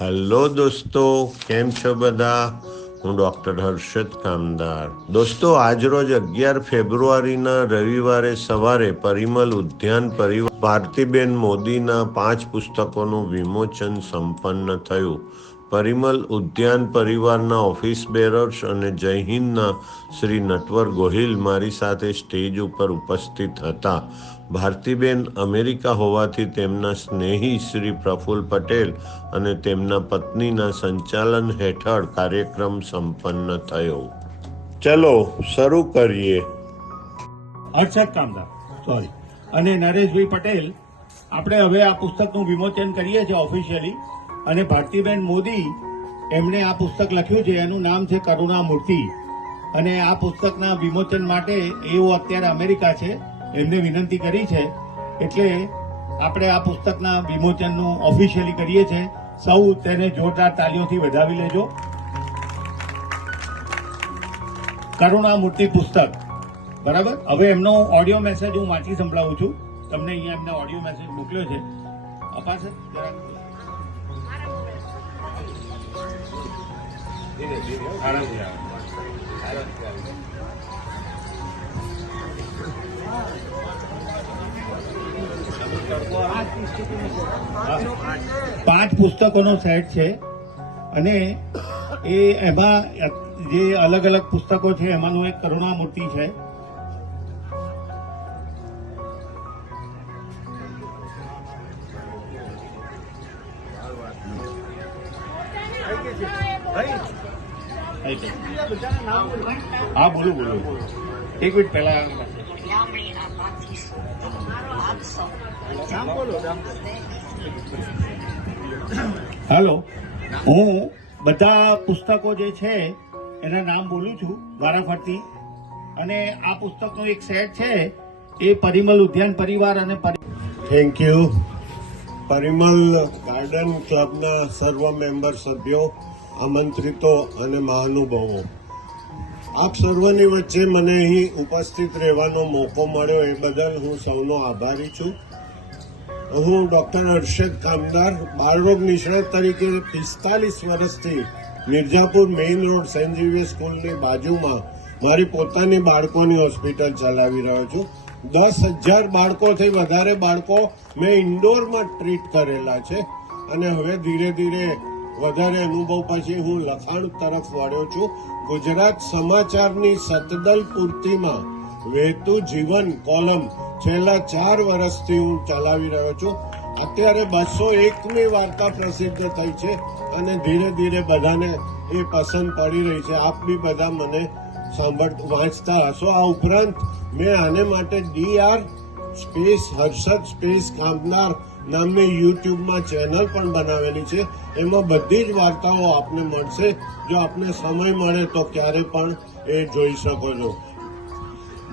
Hello દોસ્તો. કેમ છો બધા? હું ડૉક્ટર હર્ષદ કામદાર. દોસ્તો, આજરોજ અગિયાર ફેબ્રુઆરીના રવિવારે સવારે પરિમલ ઉદ્યાન પરિવાર ભારતીબેન મોદીના પાંચ પુસ્તકોનું વિમોચન સંપન્ન થયું. પરિમલ ઉદ્યાન પરિવારના ઓફિસ બેરર્સ અને જય હિન્દના શ્રી નટવર ગોહિલ મારી સાથે સ્ટેજ ઉપર ઉપસ્થિત હતા. ભારતીબેન અમેરિકા હોવાથી તેમના સ્નેહી શ્રી પ્રફુલ્લ પટેલ અને તેમના પત્નીના સંચાલન હેઠળ કાર્યક્રમ સંપન્ન થયો. ચલો, શરૂ કરીએ. હર્ષદ કામદાર સોરી અને નરેશભાઈ પટેલ, આપણે હવે આ પુસ્તકનું વિમોચન કરીએ છીએ ઓફિશિયલી અને ભારતીબેન મોદી, એમણે આ પુસ્તક લખ્યું છે, એનું નામ છે કરુણા મૂર્તિ અને આ પુસ્તકના વિમોચન માટે એઓ અત્યારે અમેરિકા છે, એમને વિનંતી કરી છે. એટલે આપણે આ પુસ્તકના વિમોચનનું ઓફિશિયલી કરીએ છીએ સૌ તેને જોરદાર તાલીઓથી વધાવી લેજો. કરુણા મૂર્તિ પુસ્તક. બરાબર? હવે એમનો ઓડિયો મેસેજ હું વાંચી સંભળાવું છું. તમને અહીંયા એમને ઓડિયો મેસેજ મોકલ્યો છે. અપાશે? જરાક. પાંચ પુસ્તકોનો સેટ છે અને એ એમાં જે અલગ અલગ પુસ્તકો છે, એમાંનું એક કરુણા મૂર્તિ છે. હા, બોલો બોલો. એક મિનિટ પહેલા. હાલો. હું બધા પુસ્તકો જે છે, એના નામ બોલું છું, વારાફરતી. અને આ પુસ્તકનો એક સેટ છે, એ પરિમલ ઉદ્યાન પરિવાર અને થેન્ક યુ પરિમલ ગાર્ડન ક્લબના સર્વ મેમ્બર સભ્યો, આમંત્રિતો અને મહાનુભાવો. આપ સર્વની વચ્ચે મને અહીં ઉપસ્થિત રહેવાનો મોકો મળ્યો એ બદલ હું સૌનો આભારી છું. હું ડૉક્ટર હર્ષદ કામદાર બાળરોગ નિષ્ણાત તરીકે પિસ્તાલીસ વર્ષથી Mirzapur main road Saint Xavier સ્કૂલની બાજુમાં મારી પોતાની બાળકોની હોસ્પિટલ ચલાવી રહ્યો છું. દસ હજાર બાળકોથી વધારે બાળકો મેં ઇન્ડોરમાં ટ્રીટ કરેલા છે. અને હવે ધીરે ધીરે વધારે અનુભવ પછી હું લખાણ તરફ વળ્યો છું. ગુજરાત સમાચારની સતદલ પૂર્તિમાં વહેતું જીવન કોલમ છેલ્લા ચાર વર્ષથી હું ચલાવી રહ્યો છું. અત્યારે બસો એકમી વાર્તા પ્રસિદ્ધ થઈ છે અને ધીરે ધીરે બધાને એ પસંદ પડી રહી છે. આપ બી બધા મને સાંભળ વાંચતા હશો. આ ઉપરાંત મેં આને માટે ડીઆર સ્પેસ હર્ષદ સ્પેસ કામદાર નામની યુટ્યુબમાં ચેનલ પણ બનાવેલી છે. એમાં બધી જ વાર્તાઓ આપને મળશે. જો આપને સમય મળે તો ક્યારે પણ એ જોઈ શકો છો.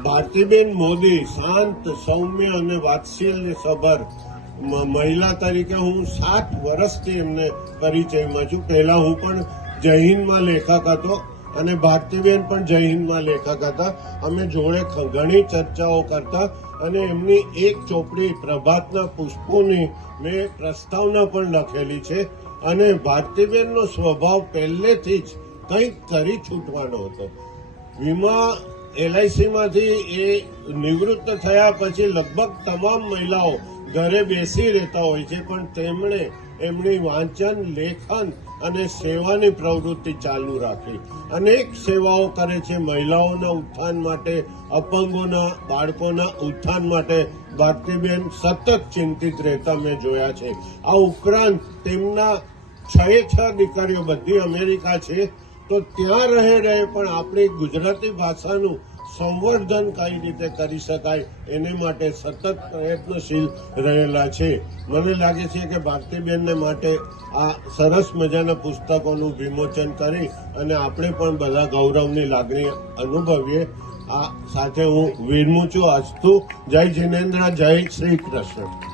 ભારતીબેન મોદી, શાંત, સૌમ્ય અને વાત્સલ્ય સભર મહિલા તરીકે હું સાત વર્ષથી એમને પરિચયમાં છું. પહેલાં હું પણ જય લેખક હતો. અને ભારતીબેન પણ જય હિન્દમાં લેખક હતા. અમે જોડે ઘણી ચર્ચાઓ કરતા અને એમની એક ચોપડી પ્રભાતના પુષ્પોની મેં પ્રસ્તાવના પણ લખેલી છે અને ભારતીબેનનો સ્વભાવ પહેલેથી જ કંઈક કરી છૂટવાનો હતો. વીમા એલઆઈસીમાંથી એ નિવૃત્ત થયા પછી લગભગ તમામ મહિલાઓ ઘરે બેસી રહેતા હોય છે, પણ તેમણે એમની વાંચન, લેખન અને સેવાની પ્રવૃત્તિ ચાલુ રાખી. અનેક સેવાઓ કરે છે, મહિલાઓના ઉત્થાન માટે, અપંગોના, બાળકોના ઉત્થાન માટે. ભારતીબેન સતત ચિંતિત રહેતા મેં જોયા છે. આ ઉપરાંત તેમના છ છ દીકરીઓ બધી અમેરિકા છે, તો ત્યાં રહે રહે પણ આપણી ગુજરાતી ભાષાનું સંવર્ધન કઈ રીતે કરી શકાય એને માટે સતત પ્રયત્નશીલ રહેલા છે. મને લાગે છે કે ભારતીબેનને માટે આ સરસ મજાના પુસ્તકોનું વિમોચન કરી અને આપણે પણ બધા ગૌરવની લાગણી અનુભવીએ. આ સાથે હું વિરમું છું. આજતું જય જિનેન્દ્ર, જય શ્રી કૃષ્ણ.